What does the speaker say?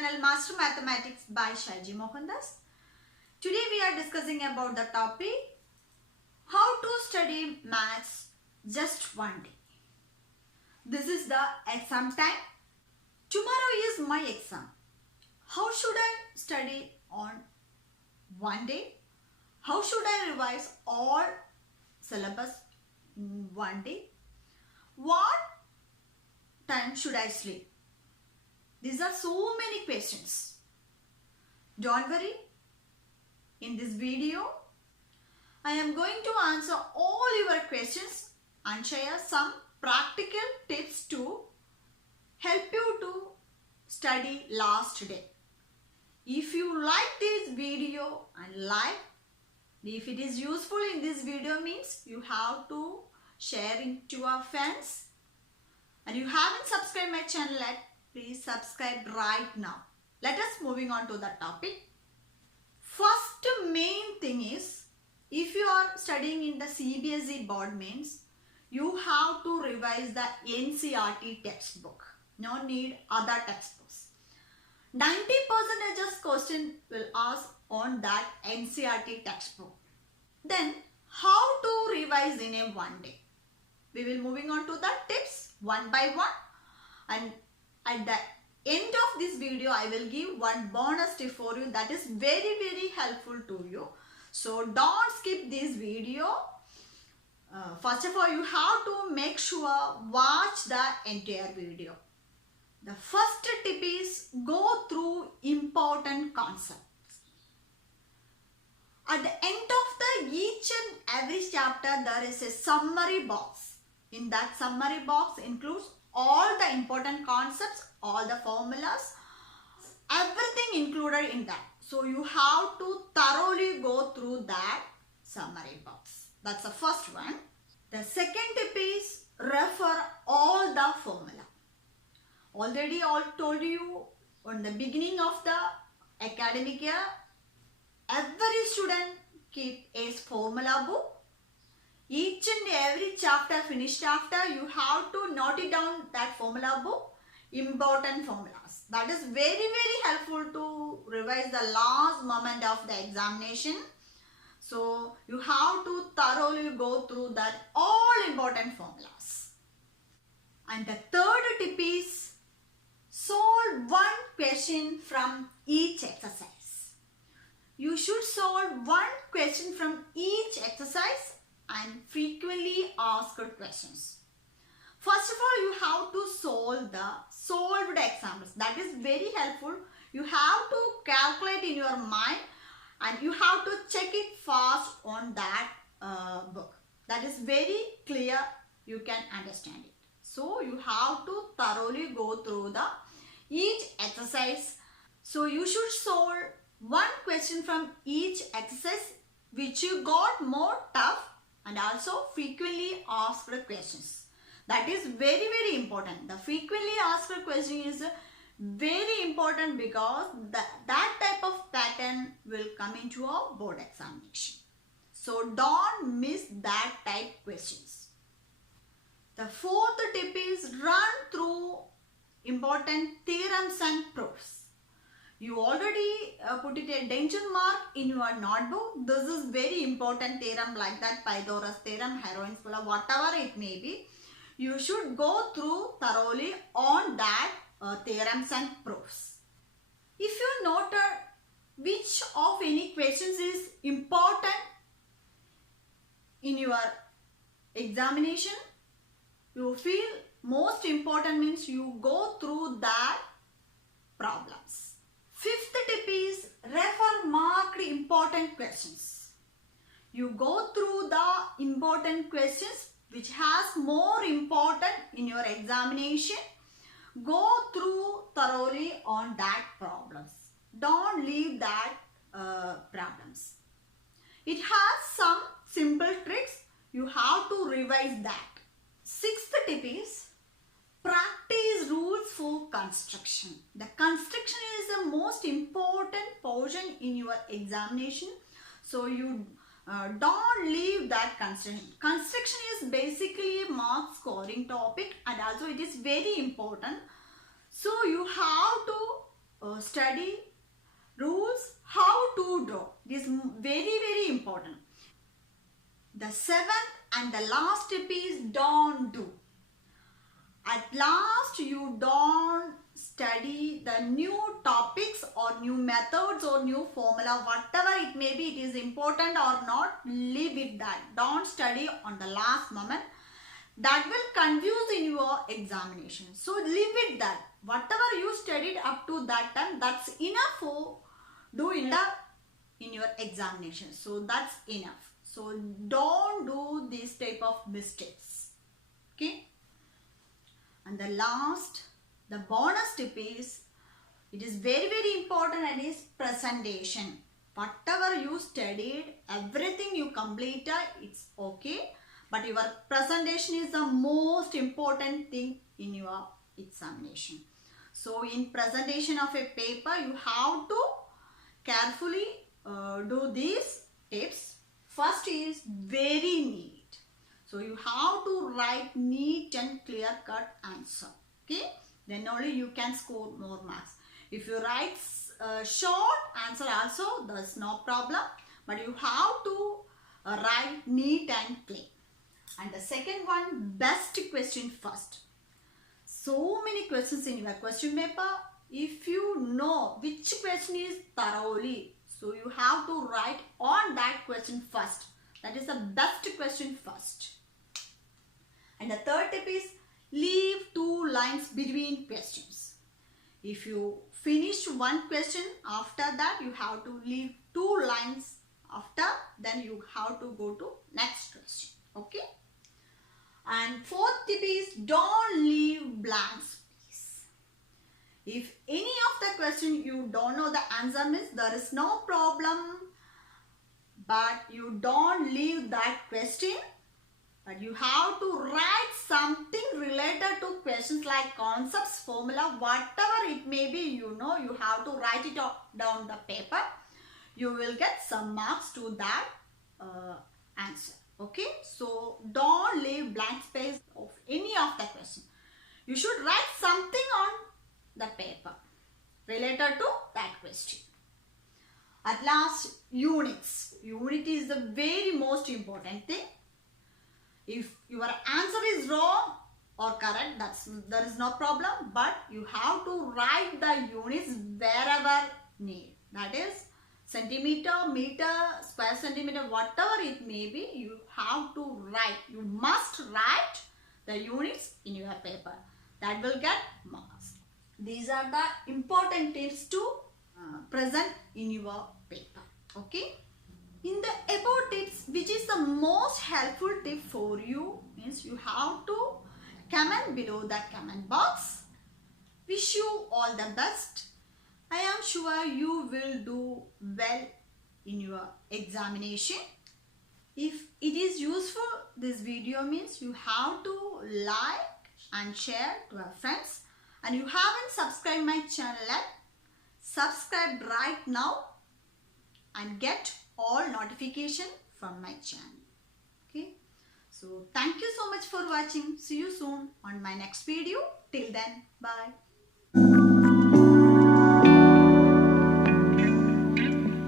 channel Master Mathematics by Shaiji Mohandas. Today we are discussing about the topic how to study maths just one day. This is the exam time. Tomorrow is my exam. How should I study on one day? How should I revise all syllabus in one day? What time should I sleep? These are so many questions. Don't worry. In this video, I am going to answer all your questions and share some practical tips to help you to study last day. If you like this video and if it is useful in this video means you have to share it to your friends. And you haven't subscribed my channel yet, please subscribe right now. Let us moving on to the topic. First main thing is, if you are studying in the CBSE board means, you have to revise the NCERT textbook. No need other textbooks. 90% of question will ask on that NCERT textbook. Then how to revise in a one day? We will moving on to the tips one by one, and at the end of this video I will give one bonus tip for you that is very helpful to you. So don't skip this video. First of all, you have to make sure watch the entire video. The first tip is go through important concepts. At the end of each and every chapter there is a summary box. In that summary box includes all the important concepts, all the formulas, everything included in that. So you have to thoroughly go through that summary box. That's the first one. The second tip is refer all the formula. Already I told you on the beginning of the academic year, every student keep a formula book. Each and every chapter finished after, you have to note it down that formula book, important formulas. That is very helpful to revise the last moment of the examination. So you have to thoroughly go through that all important formulas. And the third tip is solve one question from each exercise. You should solve one question from each exercise and frequently asked questions. First of all, you have to solve the solved examples. That is very helpful. You have to calculate in your mind and you have to check it fast on that book. That is very clear. You can understand it. So you have to thoroughly go through each exercise. So you should solve one question from each exercise which you got more tough and also frequently asked questions. That is very important. The frequently asked question is very important because that type of pattern will come into a board examination. So don't miss that type questions. The fourth tip is run through important theorems and proofs. You already put it a danger mark in your notebook. This is very important theorem like that, Pythagoras theorem, Heron's formula, whatever it may be. You should go through thoroughly on that theorems and proofs. If you noted which of any questions is important in your examination, you feel most important means you go through that problems. Fifth tip is refer marked important questions. You go through the important questions which has more important in your examination. Go through thoroughly on that problems. Don't leave that problems. It has some simple tricks. You have to revise that. Sixth tip is practice rules for construction. The construction is the most important portion in your examination. So you don't leave that construction. Construction is basically a mark scoring topic and also it is very important. So you have to study rules how to draw. This is very important. The seventh and the last tip is don't do. At last you don't study the new topics or new methods or new formula, whatever it may be, it is important or not, leave it that. Don't study on the last moment. That will confuse in your examination. So leave it that. Whatever you studied up to that time, that's enough for do in your examination. So that's enough. So don't do this type of mistakes. Okay. And the last, the bonus tip is, it is very important, and is presentation. Whatever you studied, everything you completed, it's okay. But your presentation is the most important thing in your examination. So in presentation of a paper, you have to carefully do these tips. First is very neat. So you have to write neat and clear cut answer. Okay. Then only you can score more marks. If you write short answer also, there's no problem. But you have to write neat and clean. And the second one, best question first. So many questions in your question paper. If you know which question is thoroughly, so you have to write on that question first. That is the best question first. And the third tip is, leave 2 lines between questions. If you finish one question, after that you have to leave 2 lines after, then you have to go to next question. Okay. And fourth tip is, don't leave blank space. If any of the question you don't know the answer means, there is no problem, but you don't leave that question. But you have to write something related to questions like concepts, formula, whatever it may be, you know, you have to write it down the paper. You will get some marks to that answer. Okay, so don't leave blank space of any of the question. You should write something on the paper related to that question. At last, units. Unit is the very most important thing. If your answer is wrong or correct, there is no problem. But you have to write the units wherever need. That is centimeter, meter, square centimeter, whatever it may be, you have to write. You must write the units in your paper. That will get marks. These are the important tips to present in your paper. Okay. In the above tips, which is the most helpful tip for you, means you have to comment below the comment box. Wish you all the best. I am sure you will do well in your examination. If it is useful, this video means you have to like and share to your friends. And you haven't subscribed my channel yet, subscribe right now and get all notification from my channel. Okay. So thank you so much for watching. See you soon on my next video. Till then, bye.